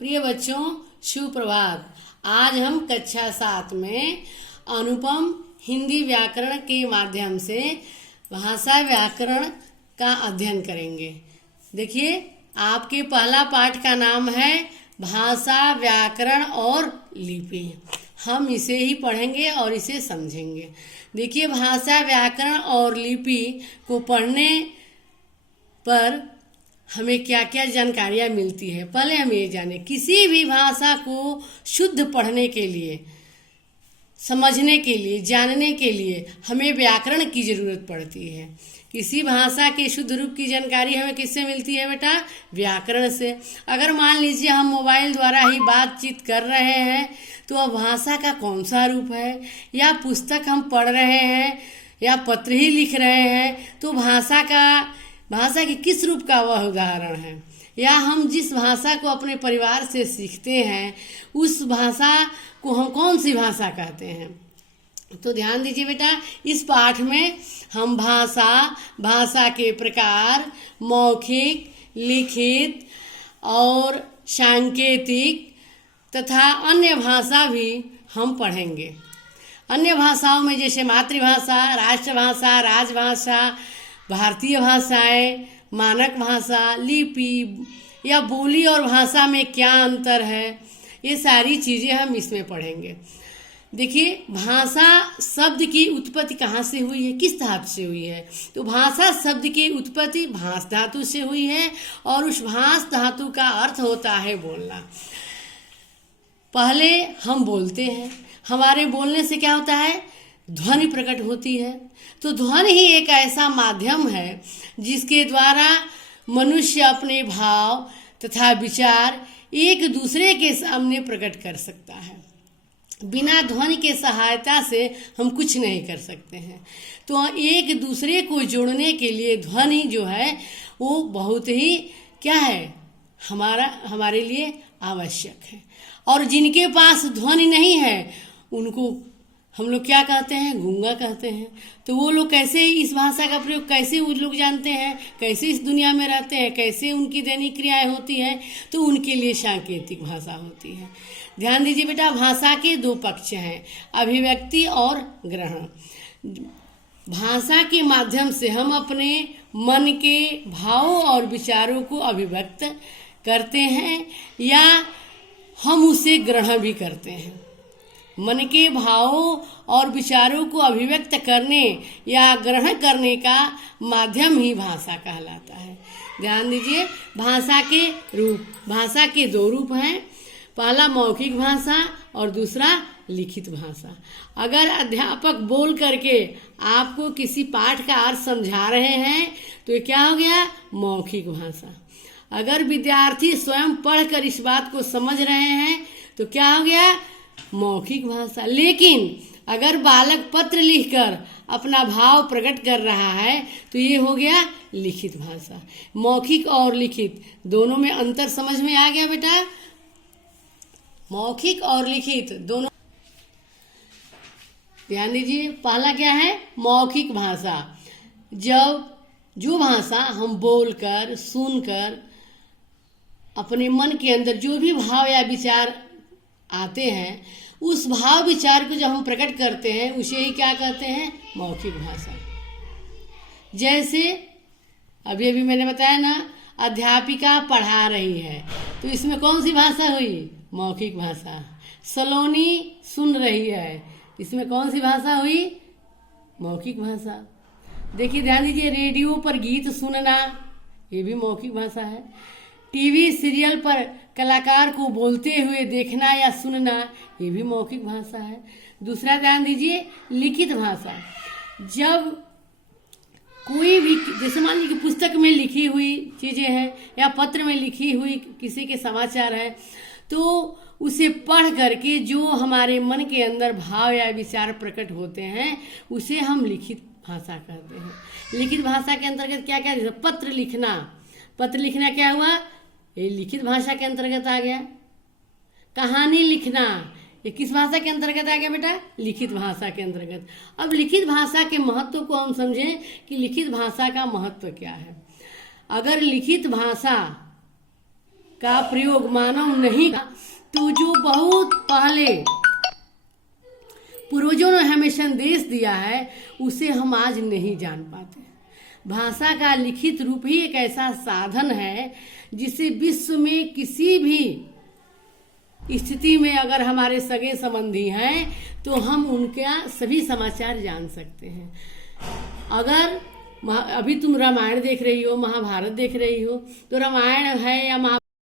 प्रिय बच्चों, सुप्रभात। आज हम कक्षा 7 में अनुपम हिंदी व्याकरण के माध्यम से भाषा व्याकरण का अध्ययन करेंगे। देखिए, आपके पहला पाठ का नाम है भाषा व्याकरण और लिपि। हम इसे ही पढ़ेंगे और इसे समझेंगे। देखिए, भाषा व्याकरण और लिपि को पढ़ने पर हमें क्या क्या जानकारियाँ मिलती है। पहले हम ये जानें, किसी भी भाषा को शुद्ध पढ़ने के लिए, समझने के लिए, जानने के लिए हमें व्याकरण की जरूरत पड़ती है। किसी भाषा के शुद्ध रूप की जानकारी हमें किससे मिलती है बेटा? व्याकरण से। अगर मान लीजिए हम मोबाइल द्वारा ही बातचीत कर रहे हैं तो अब भाषा का कौन सा रूप है, या पुस्तक हम पढ़ रहे हैं या पत्र ही लिख रहे हैं तो भाषा के किस रूप का वह उदाहरण है, या हम जिस भाषा को अपने परिवार से सीखते हैं उस भाषा को हम कौन सी भाषा कहते हैं। तो ध्यान दीजिए बेटा, इस पाठ में हम भाषा के प्रकार, मौखिक, लिखित और सांकेतिक तथा अन्य भाषा भी हम पढ़ेंगे। अन्य भाषाओं में जैसे मातृभाषा, राष्ट्रभाषा, राजभाषा, भारतीय भाषाएं, मानक भाषा, लिपि या बोली और भाषा में क्या अंतर है, ये सारी चीज़ें हम इसमें पढ़ेंगे। देखिए, भाषा शब्द की उत्पत्ति कहाँ से हुई है, किस धातु से हुई है? तो भाषा शब्द की उत्पत्ति भाष धातु से हुई है और उस भाष धातु का अर्थ होता है बोलना। पहले हम बोलते हैं, हमारे बोलने से क्या होता है? ध्वनि प्रकट होती है। तो ध्वनि ही एक ऐसा माध्यम है जिसके द्वारा मनुष्य अपने भाव तथा विचार एक दूसरे के सामने प्रकट कर सकता है। बिना ध्वनि के सहायता से हम कुछ नहीं कर सकते हैं। तो एक दूसरे को जोड़ने के लिए ध्वनि जो है वो बहुत ही क्या है, हमारे लिए आवश्यक है। और जिनके पास ध्वनि नहीं है उनको हम लोग क्या कहते हैं? गूंगा कहते हैं। तो वो लोग कैसे इस भाषा का प्रयोग, कैसे वो लोग जानते हैं, कैसे इस दुनिया में रहते हैं, कैसे उनकी दैनिक क्रियाएं होती हैं? तो उनके लिए सांकेतिक भाषा होती है। ध्यान दीजिए बेटा, भाषा के दो पक्ष हैं, अभिव्यक्ति और ग्रहण। भाषा के माध्यम से हम अपने मन के भावों और विचारों को अभिव्यक्त करते हैं या हम उसे ग्रहण भी करते हैं। मन के भावों और विचारों को अभिव्यक्त करने या ग्रहण करने का माध्यम ही भाषा कहलाता है। ध्यान दीजिए, भाषा के दो रूप हैं, पहला मौखिक भाषा और दूसरा लिखित भाषा। अगर अध्यापक बोल करके आपको किसी पाठ का अर्थ समझा रहे हैं तो ये क्या हो गया? मौखिक भाषा। अगर विद्यार्थी स्वयं पढ़कर इस बात को समझ रहे हैं तो क्या हो गया? मौखिक भाषा। लेकिन अगर बालक पत्र लिखकर अपना भाव प्रकट कर रहा है तो ये हो गया लिखित भाषा। मौखिक और लिखित दोनों में अंतर समझ में आ गया बेटा? मौखिक और लिखित दोनों। ध्यान दीजिए, पहला क्या है? मौखिक भाषा। जो भाषा हम बोलकर, सुनकर अपने मन के अंदर जो भी भाव या विचार आते हैं उस भाव विचार को जब हम प्रकट करते हैं उसे ही क्या कहते हैं? मौखिक भाषा। जैसे अभी मैंने बताया ना, अध्यापिका पढ़ा रही है तो इसमें कौन सी भाषा हुई? मौखिक भाषा। सलोनी सुन रही है, इसमें कौन सी भाषा हुई? मौखिक भाषा। देखिए, ध्यान दीजिए, रेडियो पर गीत सुनना ये भी मौखिक भाषा है। टीवी सीरियल पर कलाकार को बोलते हुए देखना या सुनना ये भी मौखिक भाषा है। दूसरा ध्यान दीजिए, लिखित भाषा। जब कोई भी, जैसे मान लीजिए पुस्तक में लिखी हुई चीजें हैं या पत्र में लिखी हुई किसी के समाचार है तो उसे पढ़ करके जो हमारे मन के अंदर भाव या विचार प्रकट होते हैं उसे हम लिखित भाषा कहते हैं। लिखित भाषा के अंतर्गत क्या क्या? पत्र लिखना क्या हुआ? ये लिखित भाषा के अंतर्गत आ गया। कहानी लिखना ये किस भाषा के अंतर्गत आ गया बेटा? लिखित भाषा के अंतर्गत। अब लिखित भाषा के महत्व को हम समझें कि लिखित भाषा का महत्व क्या है। अगर लिखित भाषा का प्रयोग मानव नहीं किया तो जो बहुत पहले पूर्वजों ने हमें संदेश दिया है उसे हम आज नहीं जान पाते। भाषा का लिखित रूप ही एक ऐसा साधन है जिसे विश्व में किसी भी स्थिति में अगर हमारे सगे संबंधी हैं तो हम उनका सभी समाचार जान सकते हैं। अगर अभी तुम रामायण देख रही हो, महाभारत देख रही हो, तो रामायण है या